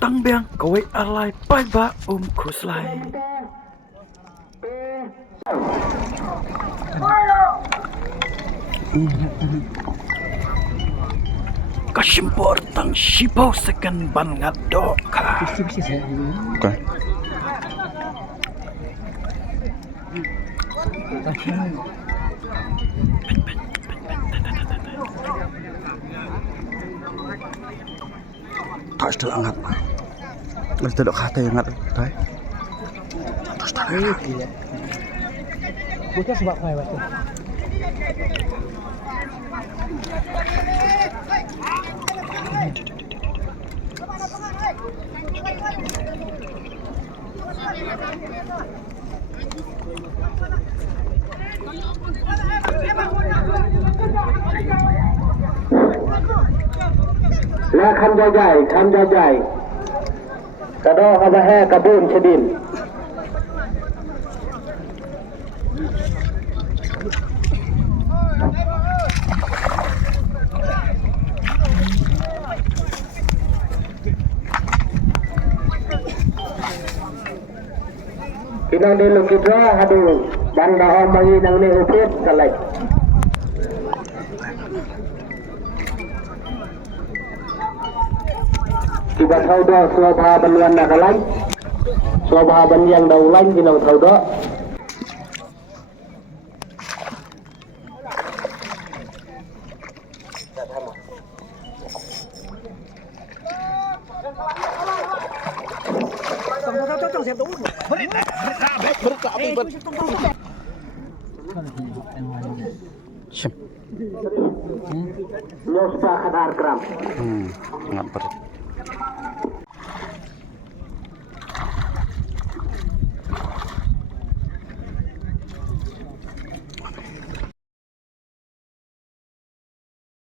tăng bèng cối alai pai ba kuslai kasimpor tang sipau sekan ban ngadok ka. Okay. Terus tu angkat. Terus tu kata yang angkat. Terus tu. Bukan sebab apa waktu.และคำใหญ่ๆกระดอกเอาไปแห่กระบุนชดินพี่น้องเดินลงกิจว่าฮะดูบันดาอมายีนังเนอุเพศกันเลยkita tahu dah swabha banyan nak lain, swabha banyan dah lain kita tahu dah. Nyos pak kadar gram. Ngap berat.